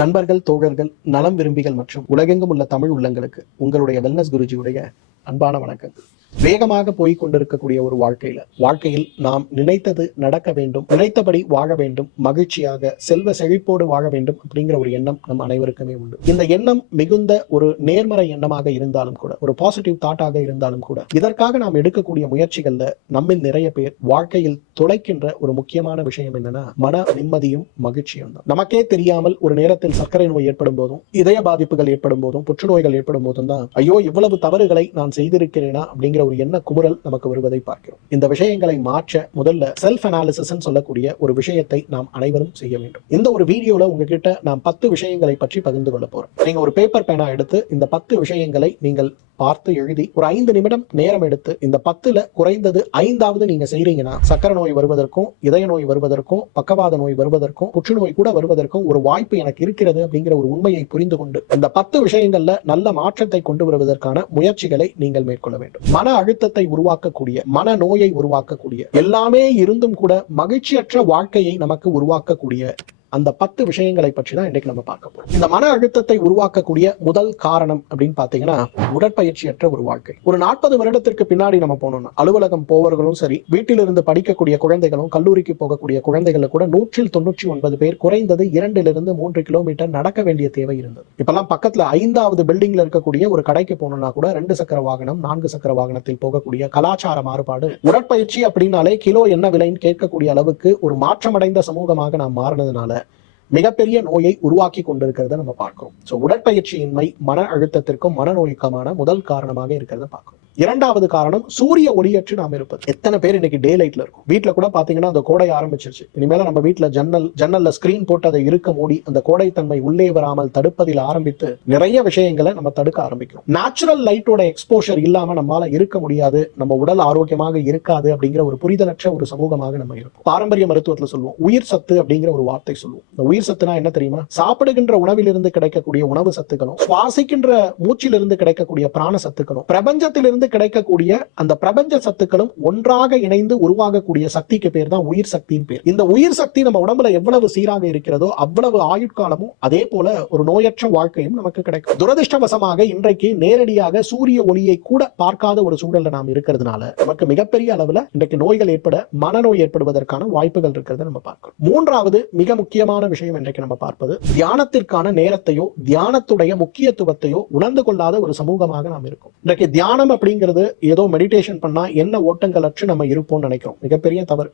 நண்பர்கள் தோழர்கள் நலம் விரும்பிகள் மற்றும் உலகெங்கும் உள்ள தமிழ் உள்ளங்களுக்கு உங்களுடைய வெல்னஸ் குருஜியுடைய அன்பான வணக்கங்கள். வேகமாக போய் கொண்டிருக்கக்கூடிய ஒரு வாழ்க்கையில. வாழ்க்கையில் நாம் நினைத்தது நடக்க வேண்டும் நினைத்தபடி வாழ வேண்டும் மகிழ்ச்சியாக செல்வ செழிப்போடு வாழ வேண்டும் அப்படிங்கிற ஒரு எண்ணம் நம் அனைவருக்குமே உண்டு. இந்த எண்ணம் மிகுந்த ஒரு நேர்மறை எண்ணமாக இருந்தாலும் கூட ஒரு பாசிட்டிவ் தாட்டாக இருந்தாலும் கூட இதற்காக நாம் எடுக்கக்கூடிய முயற்சிகள்ல நம்மில் நிறைய பேர் வாழ்க்கையில் துளைக்கின்ற ஒரு முக்கியமான விஷயம் என்னன்னா மன நிம்மதியும் மகிழ்ச்சியும் தான். நமக்கே தெரியாமல் ஒரு நேரத்தில் சர்க்கரை நோய் ஏற்படும் போதும் இதய பாதிப்புகள் ஏற்படும் போதும் புற்றுநோய்கள் ஏற்படும் போதும் தான் ஐயோ இவ்வளவு தவறுகளை நான் செய்திருக்கிறேனா? அப்படிங்கிற ஒரு எண்ண குமுறல் நமக்கு வருவதை பார்க்கிறோம். இந்த விஷயங்களை மாற்ற முதல்ல செல்ஃப் அனாலிசிஸ் சொல்லக்கூடிய ஒரு விஷயத்தை நாம் அனைவரும் செய்ய வேண்டும். இந்த ஒரு வீடியோல உங்ககிட்ட நான் பத்து விஷயங்களை பற்றி பகிர்ந்து கொள்ள போறேன். நீங்க ஒரு பேப்பர் பேனா எடுத்து இந்த பத்து விஷயங்களை நீங்கள் பார்த்து எழுதி ஒரு ஐந்து நிமிடம் நேரம் எடுத்து இந்த பத்துல குறைந்தது ஐந்தாவது நீங்க செய்றீங்கன்னா சக்கரை நோய் வருவதற்கும் இதய நோய் வருவதற்கும் பக்கவாத நோய் வருவதற்கும் புற்றுநோய் கூட வருவதற்கும் ஒரு வாய்ப்பு எனக்கு இருக்கிறது அப்படிங்கிற ஒரு உண்மையை புரிந்து கொண்டு இந்த பத்து விஷயங்கள்ல நல்ல மாற்றத்தை கொண்டு வருவதற்கான முயற்சிகளை நீங்கள் மேற்கொள்ள வேண்டும். மன அழுத்தத்தை உருவாக்கக்கூடிய மன நோயை உருவாக்கக்கூடிய எல்லாமே இருந்தும் கூட மகிழ்ச்சியற்ற வாழ்க்கையை நமக்கு உருவாக்கக்கூடிய அந்த பத்து விஷயங்களை பற்றி தான் இன்றைக்கு நம்ம பார்க்க போறோம். இந்த மன அழுத்தத்தை உருவாக்கக்கூடிய முதல் காரணம் அப்படின்னு பாத்தீங்கன்னா உடற்பயிற்சியற்ற ஒரு வாழ்க்கை. ஒரு நாற்பது வருடத்திற்கு பின்னாடி நம்ம போனோம்னா அலுவலகம் போவர்களும் சரி வீட்டிலிருந்து படிக்கக்கூடிய குழந்தைகளும் கல்லூரிக்கு போகக்கூடிய குழந்தைகளை கூட நூற்றில் தொண்ணூற்றி ஒன்பது பேர் குறைந்தது இரண்டிலிருந்து மூன்று கிலோமீட்டர் நடக்க வேண்டிய தேவை இருந்தது. இப்பெல்லாம் பக்கத்துல ஐந்தாவது பில்டிங்ல இருக்கக்கூடிய ஒரு கடைக்கு போனோம்னா கூட ரெண்டு சக்கர வாகனம் நான்கு சக்கர வாகனத்தில் போகக்கூடிய கலாச்சார மாறுபாடு உடற்பயிற்சி அப்படின்னாலே கிலோ என்ன விலைன்னு கேட்கக்கூடிய அளவுக்கு ஒரு மாற்றமடைந்த சமூகமாக நாம் மாறினதுனால மிகப்பெரிய நோயை உருவாக்கி கொண்டிருக்கிறத நம்ம பார்க்கிறோம். ஸோ உடற்பயிற்சியின்மை மன அழுத்தத்திற்கும் மனநோய்க்குமான முதல் காரணமாக இருக்கிறத பார்க்கிறோம். இரண்டாவது காரணம் சூரிய ஒளியற்று நாம் இருப்பது. எத்தனை பேர் இன்னைக்கு டே லைட்ல இருக்கும். வீட்டில் கூட பாத்தீங்கன்னா அந்த கோடை ஆரம்பிச்சிருச்சு. இனிமேல நம்ம வீட்டில் ஜன்னல் ஜன்னல்ல ஸ்கிரீன் போட்டு அதை இருக்க மூடி அந்த கோடைத்தன்மை உள்ளே வராமல் தடுப்பதில் ஆரம்பித்து நிறைய விஷயங்களை நம்ம தடுக்க ஆரம்பிக்கும் நேச்சுரல் லைட்டோட எக்ஸ்போஷர் இல்லாம நம்மளால இருக்க முடியாது. நம்ம உடல் ஆரோக்கியமாக இருக்காது அப்படிங்கிற ஒரு புரிதலற்ற ஒரு சமூகமாக நம்ம இருப்போம். பாரம்பரிய மருத்துவத்துல சொல்லுவோம். உயிர் சத்து அப்படிங்கிற ஒரு வார்த்தை சொல்லுவோம். இந்த உயிர் சத்துனா என்ன தெரியுமா? சாப்பிடுகின்ற உணவிலிருந்து கிடைக்கக்கூடிய உணவு சத்துக்களும் சுவாசிக்கின்ற மூச்சிலிருந்து கிடைக்கக்கூடிய பிராண சத்துக்களும் பிரபஞ்சத்திலிருந்து இருந்து கிடைக்கக்கூடிய அந்த பிரபஞ்ச சத்துக்களும் ஒன்றாக இணைந்து உருவாகக்கூடிய சக்திக்கு பேர் தான் உயிர் சக்தியின் பேர். இந்த உயிர் சக்தி நம்ம உடம்புல எவ்வளவு சீராக இருக்கிறதோ அவ்வளவு ஆயுட்காலமும் அதே போல ஒரு நோயற்ற வாழ்க்கையும் நமக்கு கிடைக்கும். துரதிருஷ்டவசமாக இன்றைக்கு நேரடியாக சூரிய ஒளியை கூட பார்க்காத ஒரு சூழல்ல நாம் இருக்கிறதுனால நமக்கு மிகப்பெரிய அளவுல இன்றைக்கு நோய்கள் ஏற்பட மனநோய் ஏற்படுவதற்கான வாய்ப்புகள் இருக்கிறத நம்ம பார்க்கிறோம். மூன்றாவது மிக முக்கியமான விஷயம் இன்றைக்கு நம்ம பார்ப்பது தியானத்திற்கான நேரத்தையோ தியானத்துடைய முக்கியத்துவத்தையோ உணர்ந்து கொள்ளாத ஒரு சமூகமாக நாம் இருக்கும். இன்றைக்கு தியானம் அப்படிங்கிறது ஏதோ மெடிடேஷன் பண்ணா என்ன ஓட்டங்கள் அற்று நம்ம இருப்போம்னு நினைக்கிறோம். மிகப்பெரிய தவறு.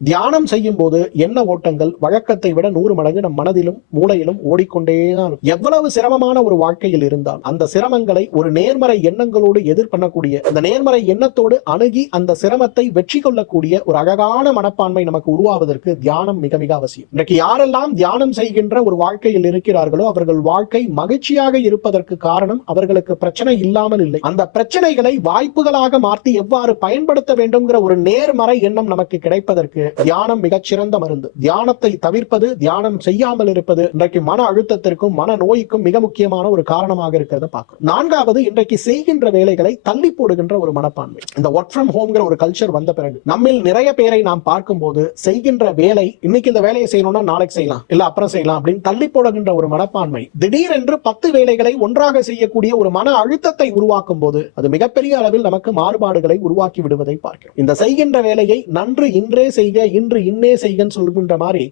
தியானம் செய்யும் போது என்ன ஓட்டங்கள் வழக்கத்தை விட நூறு மடங்கு நம் மனதிலும் மூளையிலும் ஓடிக்கொண்டே தான் எவ்வளவு சிரமமான ஒரு வாழ்க்கையில் இருந்தால் அந்த சிரமங்களை ஒரு நேர்மறை எண்ணங்களோடு எதிர் பண்ணக்கூடிய அந்த நேர்மறை எண்ணத்தோடு அணுகி அந்த சிரமத்தை வெற்றி கொள்ளக்கூடிய ஒரு அழகான மனப்பான்மை நமக்கு உருவாவதற்கு தியானம் மிக மிக அவசியம். இன்றைக்கு யாரெல்லாம் தியானம் செய்கின்ற ஒரு வாழ்க்கையில் இருக்கிறார்களோ அவர்கள் வாழ்க்கை மகிழ்ச்சியாக இருப்பதற்கு காரணம் அவர்களுக்கு பிரச்சனை இல்லாமல் இல்லை. அந்த பிரச்சனைகளை வாய்ப்புகளாக மாற்றி எவ்வாறு பயன்படுத்த வேண்டும்ங்கிற ஒரு நேர்மறை எண்ணம் நமக்கு கிடைப்பதற்கு தியானம் மிகச்சிறந்த மருந்து. தியானத்தை தவிர்ப்பது தியானம் செய்யாமல் இருப்பது இன்றைக்கு மன அழுத்தத்திற்கும் மன நோய்க்கும் மிக முக்கியமான ஒரு காரணமாக இருக்கிறத பார்க்கிறோம் நான்காவது இன்றைக்கு செய்கின்ற வேலைகளை தள்ளி போடுகின்ற ஒரு மனப்பான்மை. இந்த ஒர்க் ஃப்ரம் ஹோம்ங்கிற ஒரு கல்ச்சர் வந்த பிறகு நம்மில் நிறைய பேரை நாம் பார்க்கும்போது செய்கின்ற வேலை இன்னைக்கு இந்த வேலையை செய்யணும்னா நாளைக்கு செய்யலாம் இல்ல அப்புறம் செய்யலாம் அப்படின்னு தள்ளி போடுகின்ற ஒரு மனப்பான்மை. திடீரென்று பத்து வேலைகளை ஒன்றாக செய்யக்கூடிய ஒரு மன அழுத்தத்தை உருவாக்கும் போது அது மிகப்பெரிய அளவில் நமக்கு மாறுபாடுகளை உருவாக்கி விடுவதை பார்க்கிறோம். இந்த செய்கின்ற வேலையை நன்று இன்றே செய்க இன்று இன்னே செய்கன்னு சொல்கின்ற மாதிரி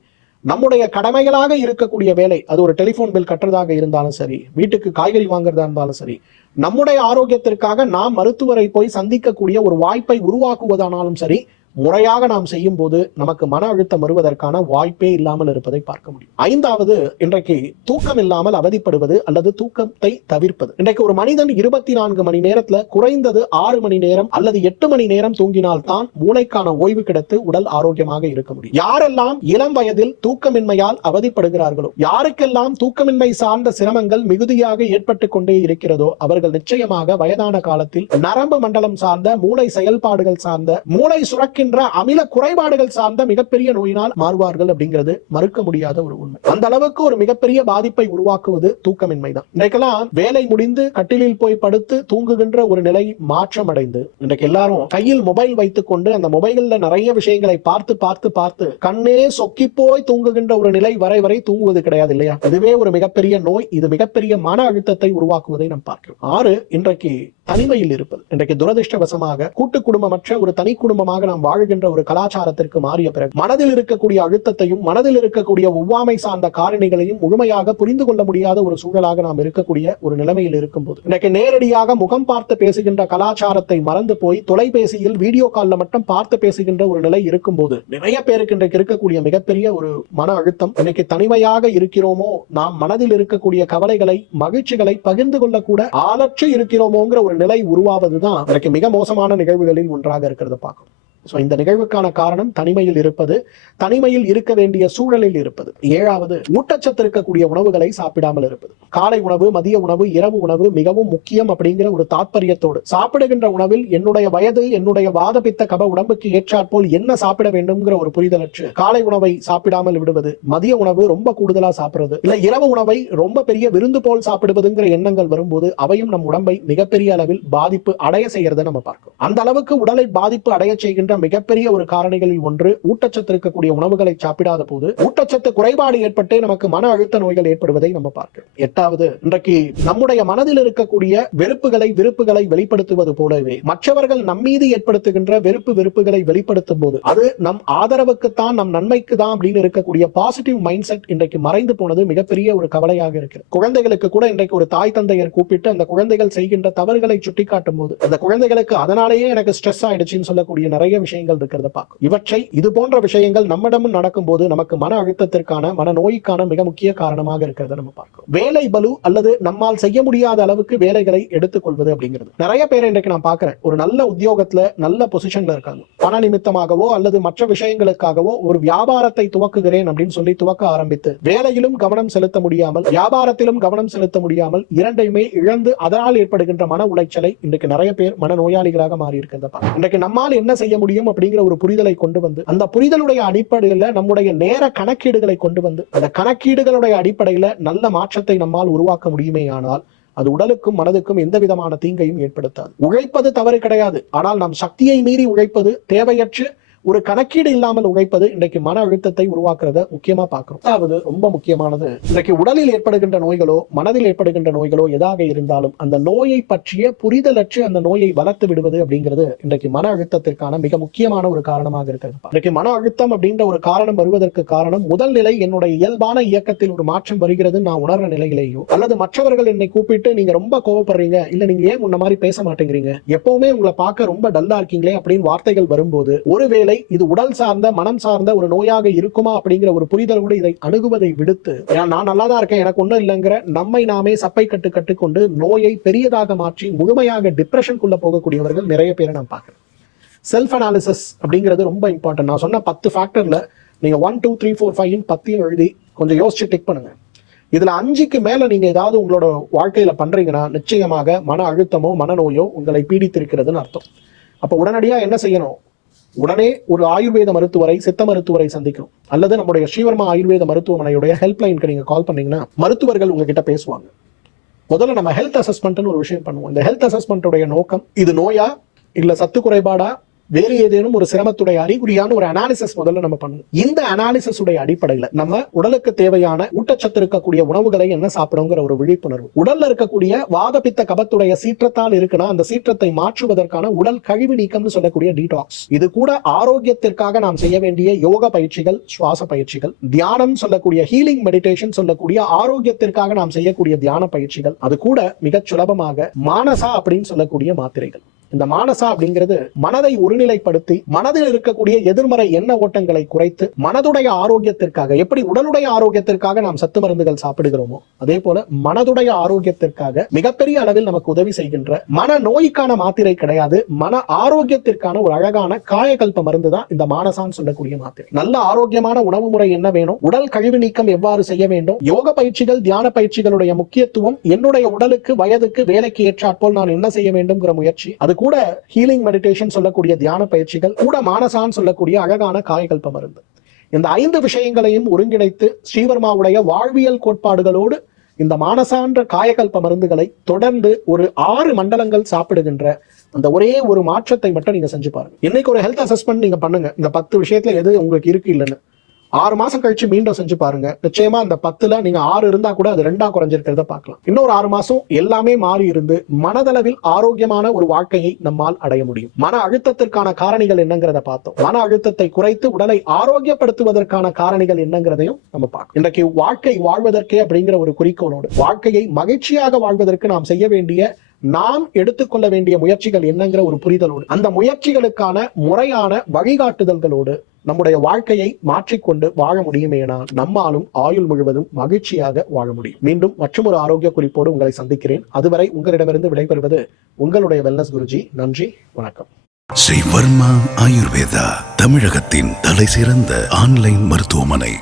நம்முடைய கடமைகளாக இருக்கக்கூடிய வேலை அது ஒரு டெலிபோன் பில் கட்டுறதாக இருந்தாலும் சரி வீட்டுக்கு காய்கறி வாங்குறதா இருந்தாலும் சரி நம்முடைய ஆரோக்கியத்திற்காக நாம் மருத்துவரை போய் சந்திக்கக்கூடிய ஒரு வாய்ப்பை உருவாக்குவதானாலும் சரி முறையாக நாம் செய்யும் போது நமக்கு மன அழுத்தம் வருவதற்கான வாய்ப்பே இல்லாமல் இருப்பதை பார்க்க முடியும். ஐந்தாவது இன்றைக்கு தூக்கம் இல்லாமல் அவதிப்படுவது அல்லது தூக்கத்தை தவிர்ப்பது. இன்றைக்கு ஒரு மனிதன் இருபத்தி நான்கு மணி நேரத்துல குறைந்தது ஆறு மணி நேரம் அல்லது எட்டு மணி நேரம் தூங்கினால் தான் மூளைக்கான ஓய்வு கிடைத்து உடல் ஆரோக்கியமாக இருக்க முடியும். யாரெல்லாம் இளம் வயதில் தூக்கமின்மையால் அவதிப்படுகிறார்களோ யாருக்கெல்லாம் தூக்கமின்மை சார்ந்த சிரமங்கள் மிகுதியாக ஏற்பட்டு கொண்டே இருக்கிறதோ அவர்கள் நிச்சயமாக வயதான காலத்தில் நரம்பு மண்டலம் சார்ந்த மூளை செயல்பாடுகள் சார்ந்த மூளை சுரக்கின் இருக்கின்ற அமில குறைபாடுகள் சார்ந்த மிகப்பெரிய நோயினால் மாறுவார்கள் அப்படிங்கிறது மறுக்க முடியாத ஒரு உண்மை. அந்த அளவுக்கு ஒரு மிகப்பெரிய பாதிப்பை உருவாக்குவது தூக்கமின்மை தான் இன்றைக்கெல்லாம் வேலை முடிந்து கட்டிலில் போய் படுத்து தூங்குகின்ற ஒரு நிலை மாற்றம் அடைந்து இன்றைக்கு எல்லாரும் கையில் மொபைல் வைத்துக் கொண்டு அந்த மொபைல்ல நிறைய விஷயங்களை பார்த்து பார்த்து பார்த்து கண்ணே சொக்கி போய் தூங்குகின்ற ஒரு நிலை வரை வரை தூங்குவது கிடையாது இல்லையா? இதுவே ஒரு மிகப்பெரிய நோய். இது மிகப்பெரிய மன அழுத்தத்தை உருவாக்குவதை நாம் பார்க்கிறோம். ஆறு இன்றைக்கு தனிமையில் இருப்பது. இன்றைக்கு துரதிருஷ்டவசமாக கூட்டு குடும்பமற்ற ஒரு தனி குடும்பமாக நாம் வாழ்கின்ற ஒரு கலாச்சாரத்திற்கு மாறிய பிறகு மனதில் இருக்கக்கூடிய அழுத்தத்தையும் மனதில் இருக்கக்கூடிய ஒவ்வாமை சார்ந்த காரணிகளையும் முழுமையாக புரிந்து கொள்ள முடியாத ஒரு சூழலாக நாம் இருக்கக்கூடிய ஒரு நிலைமையில் இருக்கும்போது இன்றைக்கு நேரடியாக முகம் பார்த்து பேசுகின்ற கலாச்சாரத்தை மறந்து போய் தொலைபேசியில் வீடியோ காலில் மட்டும் பார்த்து பேசுகின்ற ஒரு நிலை இருக்கும்போது நிறைய பேருக்கு இன்றைக்கு இருக்கக்கூடிய மிகப்பெரிய ஒரு மன அழுத்தம் இன்னைக்கு தனிமையாக இருக்கிறோமோ நாம் மனதில் இருக்கக்கூடிய கவலைகளை மகிழ்ச்சிகளை பகிர்ந்து கொள்ளக்கூட ஆளற்று இருக்கிறோமோங்கிற ஒரு நிலை உருவாவதுதான் எனக்கு மிக மோசமான நிகழ்வுகளில் ஒன்றாக இருக்கிறத பார்க்கும் ஸோ இந்த நிகழ்வுக்கான காரணம் தனிமையில் இருப்பது தனிமையில் இருக்க வேண்டிய சூழலில் இருப்பது. ஏழாவது ஊட்டச்சத்து இருக்கக்கூடிய உணவுகளை சாப்பிடாமல் இருப்பது. காலை உணவு மதிய உணவு இரவு உணவு மிகவும் முக்கியம் அப்படிங்கிற ஒரு தாற்பயத்தோடு சாப்பிடுகின்ற உணவில் என்னுடைய வயது என்னுடைய வாதபித்த கப உடம்புக்கு ஏற்றாற்போல் என்ன சாப்பிட வேண்டும்ங்கிற ஒரு புரிதலற்று காலை உணவை சாப்பிடாமல் விடுவது மதிய உணவு ரொம்ப கூடுதலா சாப்பிடுறது இல்ல இரவு உணவை ரொம்ப பெரிய விருந்து போல் சாப்பிடுவதுங்கிற எண்ணங்கள் வரும்போது அவையும் நம் உடம்பை மிகப்பெரிய அளவில் பாதிப்பு அடைய செய்யறதை நம்ம பார்க்கிறோம். அந்த அளவுக்கு உடலை பாதிப்பு அடைய செய்கின்ற மிகப்பெரிய ஒரு காரணிகளில் ஒன்று ஊட்டச்சத்து இருக்கக்கூடிய உணவுகளை சாப்பிடாத போது ஊட்டச்சத்து குறைபாடு ஏற்பட்டு நமக்கு மன அழுத்த நோய்கள் ஏற்படுவதை நம்ம பார்க்கிறோம். எட்டாவது இன்றைக்கு நம்முடைய மனதில் இருக்கக்கூடிய வெறுப்புகளை விருப்புகளை வெளிப்படுத்துவது போலவே மற்றவர்கள் நம்மீது ஏற்படுத்துகின்ற வெறுப்பு வெறுப்புகளை வெளிப்படுத்தும் போது அது நம் ஆதரவுக்குத்தான் நம் நன்மைக்கு தான் அப்படின்னு இருக்கக்கூடிய பாசிட்டிவ் மைண்ட் செட் இன்றைக்கு மறைந்து போனது மிகப்பெரிய ஒரு கவலையாக இருக்கிறது. குழந்தைகளுக்கு கூட இன்றைக்கு ஒரு தாய் தந்தையர் கூப்பிட்டு அந்த குழந்தைகள் செய்கின்ற தவறுகளை சுட்டிக்காட்டும் போது அந்த குழந்தைகளுக்கு அதனாலேயே எனக்கு ஸ்ட்ரெஸ் ஆயிடுச்சுன்னு சொல்லக்கூடிய நிறைய விஷயங்கள் இருக்கிறத பார்க்கும் இவற்றை இது போன்ற விஷயங்கள் நம்மிடமும் நடக்கும்போது நமக்கு மன அழுத்தத்திற்கான மன நோய்க்கான மிக முக்கிய காரணமாக இருக்கிறத நம்ம பார்க்கிறோம் வேலை பலு அல்லது நம்மால் செய்ய முடியாத அளவுக்கு வேலைகளை எடுத்துக்கொள்வது அப்படிங்கிறது. நிறைய பேர் இன்றைக்கு நான் பார்க்கிறேன். ஒரு நல்ல உத்தியோகத்துல நல்ல பொசிஷன்ல இருக்காங்க. பண நிமித்தமாகவோ அல்லது மற்ற விஷயங்களுக்காகவோ ஒரு வியாபாரத்தை துவக்குகிறேன் அப்படின்னு சொல்லி துவக்க ஆரம்பித்து வேலையிலும் கவனம் செலுத்த முடியாமல் வியாபாரத்திலும் கவனம் செலுத்த முடியாமல் இரண்டையுமே இழந்து அதனால் ஏற்படுகின்ற மன உளைச்சலை இன்றைக்கு நிறைய பேர் மன நோயாளிகளாக மாறி இருக்கிறத இன்றைக்கு நம்மால் என்ன செய்ய முடியும் அப்படிங்கிற ஒரு புரிதலை கொண்டு வந்து அந்த புரிதலுடைய அடிப்படையில நம்முடைய நேர கணக்கீடுகளை கொண்டு வந்து அந்த கணக்கீடுகளுடைய அடிப்படையில நல்ல மாற்றத்தை நம்மால் உருவாக்க முடியுமே ஆனால் அது உடலுக்கும் மனதுக்கும் எந்த விதமான தீங்கையும் ஏற்படுத்தாது. உழைப்பது தவறு கிடையாது. ஆனால் நாம் சக்தியை மீறி உழைப்பது தேவையற்று ஒரு கணக்கீடு இல்லாமல் உழைப்பது இன்றைக்கு மன அழுத்தத்தை உருவாக்குறத முக்கியமா பார்க்கிறோம். அதாவது ரொம்ப முக்கியமானது இன்றைக்கு உடலில் ஏற்படுகின்ற நோய்களோ மனதில் ஏற்படுகின்ற நோய்களோ எதாக இருந்தாலும் அந்த நோயை பற்றிய புரிதலற்று அந்த நோயை வளர்த்து விடுவது அப்படிங்கிறது இன்றைக்கு மன அழுத்தத்திற்கான மிக முக்கியமான ஒரு காரணமாக இருக்கிறது. இன்றைக்கு மன அழுத்தம் அப்படின்ற ஒரு காரணம் வருவதற்கு காரணம் முதல் நிலை என்னுடைய இயல்பான இயக்கத்தில் ஒரு மாற்றம் வருகிறது நான் உணர்ற நிலையிலேயோ அல்லது மற்றவர்கள் என்னை கூப்பிட்டு நீங்க ரொம்ப கோவப்படுறீங்க இல்ல நீங்க ஏன் முன்ன மாதிரி பேச மாட்டேங்கிறீங்க எப்பவுமே உங்களை பார்க்க ரொம்ப டல்லா இருக்கீங்களே அப்படின்னு வார்த்தைகள் வரும்போது ஒருவேளை இது உடல் சார்ந்த மனம் சார்ந்த ஒரு நோயாக இருக்குமா அப்படிங்கிற ஒரு புரிதலோடு இதை அணுகுவதை விடுத்து நான் நல்லா தான் இருக்கேன் எனக்கு ஒண்ணும் இல்லைங்கிற நம்மை நாமே சப்பை கட்டு கட்டுக்கொண்டு நோயை பெரியதாக மாற்றி முழுமையாக டிப்ரெஷனுக்குள்ள போகக்கூடியவர்கள் நிறைய பேரை நான் பார்க்கிறேன். செல்ஃப் அனாலிசிஸ் அப்படிங்கிறது ரொம்ப இம்பார்ட்டன்ட் நான் சொன்ன பத்து ஃபேக்டர்ல நீங்க one two three four five பத்தியும் எழுதி கொஞ்சம் யோசிச்சு டிக் பண்ணுங்க. இதுல அஞ்சுக்கு மேல நீங்க ஏதாவது உங்களோட வாழ்க்கையில பண்றீங்கன்னா நிச்சயமாக மன அழுத்தமோ மனநோயோ உங்களை பீடித்திருக்கிறதுன்னு அர்த்தம். அப்போ உடனடியா என்ன செய்யணும்? உடனே ஒரு ஆயுர்வேத மருத்துவரை சித்த மருத்துவரை சந்திக்கணும் அல்லது நம்முடைய ஸ்ரீவர்மா ஆயுர்வேத மருத்துவமனையுடைய ஹெல்ப்லைனுக்கு நீங்க கால் பண்ணீங்கன்னா மருத்துவர்கள் உங்ககிட்ட பேசுவாங்க. முதல்ல நம்ம ஹெல்த் அசஸ்மெண்ட்னு ஒரு விஷயம் பண்ணுவோம். இந்த ஹெல்த் அசஸ்மெண்ட்டுடைய நோக்கம் இது நோயா இல்ல சத்து குறைபாடா வேறு ஏதேனும் ஒரு சிரமத்துடைய அறிகுறியான ஒரு அனாலிசிஸ் முதல்ல நம்ம பண்ணணும். இந்த அனாலிசிஸ் உடைய அடிப்படையில நம்ம உடலுக்கு தேவையான ஊட்டச்சத்து இருக்கக்கூடிய உணவுகளை என்ன சாப்பிடுங்கிற ஒரு விழிப்புணர்வு. உடல்ல இருக்கக்கூடிய வாதபித்த கபத்துடைய சீற்றத்தால் இருக்குன்னா அந்த சீற்றத்தை மாற்றுவதற்கான உடல் கழிவு நீக்கம்னு சொல்லக்கூடிய டீடாக்ஸ் இது கூட ஆரோக்கியத்திற்காக நாம் செய்ய வேண்டிய யோக பயிற்சிகள் சுவாச பயிற்சிகள் தியானம் சொல்லக்கூடிய ஹீலிங் மெடிடேஷன் சொல்லக்கூடிய ஆரோக்கியத்திற்காக நாம் செய்யக்கூடிய தியான பயிற்சிகள். அது கூட மிகச் சுலபமாக மானசா அப்படின்னு சொல்லக்கூடிய மாத்திரைகள். இந்த மானசா அப்படிங்கிறது மனதை ஒருநிலைப்படுத்தி மனதில் இருக்கக்கூடிய எதிர்மறை எண்ண ஓட்டங்களை குறைத்து மனதுடைய ஆரோக்கியத்திற்காக எப்படி உடலுடைய ஆரோக்கியத்திற்காக நாம் சத்து மருந்துகள் சாப்பிடுகிறோமோ அதே போல மனதுடைய ஆரோக்கியத்திற்காக மிகப்பெரிய அளவில் நமக்கு உதவி செய்கின்ற மன நோய்க்கான மாத்திரை கிடையாது. மன ஆரோக்கியத்திற்கான ஒரு அழகான காயகல்ப மருந்து தான் இந்த மானசான்னு சொல்லக்கூடிய மாத்திரை. நல்ல ஆரோக்கியமான உணவு முறை என்ன வேணும்? உடல் கழிவு நீக்கம் எவ்வாறு செய்ய வேண்டும்? யோக பயிற்சிகள் தியான பயிற்சிகளுடைய முக்கியத்துவம் என்னுடைய உடலுக்கு வயதுக்கு வேலைக்கு ஏற்றாற்போல் நான் என்ன செய்ய வேண்டும்ங்கிற முயற்சி. அது கூட ஹீலிங் மெடிடேஷன் சொல்லக்கூடிய தியான பயிற்சிகள் கூட மானசான் சொல்லக்கூடிய அழகான காயகல்ப மருந்து. இந்த ஐந்து விஷயங்களையும் ஒருங்கிணைத்து ஸ்ரீவர்மாவுடைய வாழ்வியல் கோட்பாடுகளோடு இந்த மானசான்ற காயகல்ப மருந்துகளை தொடர்ந்து ஒரு ஆறு மண்டலங்கள் சாப்பிடுகின்ற அந்த ஒரே ஒரு மாற்றத்தை மட்டும் நீங்க செஞ்சு பாருங்க. இன்னைக்கு ஒரு ஹெல்த் அசஸ்மெண்ட் நீங்க பண்ணுங்க. இந்த பத்து விஷயத்துல எது உங்களுக்கு இருக்கு இல்லைன்னு. ஆறு மாசம் கழிச்சு மீண்டும் செஞ்சு பாருங்க. நிச்சயமா அந்த பத்துல நீங்க ஆறு இருந்தா கூட அது ரெண்டா குறைஞ்சிருக்கிறத பார்க்கலாம். இன்னொரு ஆறு மாசம் எல்லாமே மாறி இருந்து மனதளவில் ஆரோக்கியமான ஒரு வாழ்க்கையை நம்மால் அடைய முடியும். மன அழுத்தத்திற்கான காரணிகள் என்னங்கிறத பார்த்தோம். மன அழுத்தத்தை குறைத்து உடலை ஆரோக்கியப்படுத்துவதற்கான காரணிகள் என்னங்கிறதையும் நம்ம பார்க்கணும். இன்றைக்கு வாழ்க்கை வாழ்வதற்கே அப்படிங்கிற ஒரு குறிக்கோளோடு வாழ்க்கையை மகிழ்ச்சியாக வாழ்வதற்கு நாம் செய்ய வேண்டிய நாம் எடுத்துக்கொள்ள வேண்டிய முயற்சிகள் என்னங்கிற ஒரு புரிதலோடு அந்த முயற்சிகளுக்கான முறையான வழிகாட்டுதல்களோடு நம்முடைய வாழ்க்கையை மாற்றிக்கொண்டு வாழ முடியுமேனால் நம்மாலும் ஆயுள் முழுவதும் மகிழ்ச்சியாக வாழ முடியும். மீண்டும் மற்றும் ஒரு ஆரோக்கிய குறிப்போடு உங்களை சந்திக்கிறேன். அதுவரை உங்களிடமிருந்து விடைபெறுவது உங்களுடைய வெல்னஸ் குருஜி. நன்றி வணக்கம். ஸ்ரீ வர்மா ஆயுர்வேதா தமிழகத்தின் தலை சிறந்த ஆன்லைன் மருத்துவமனை.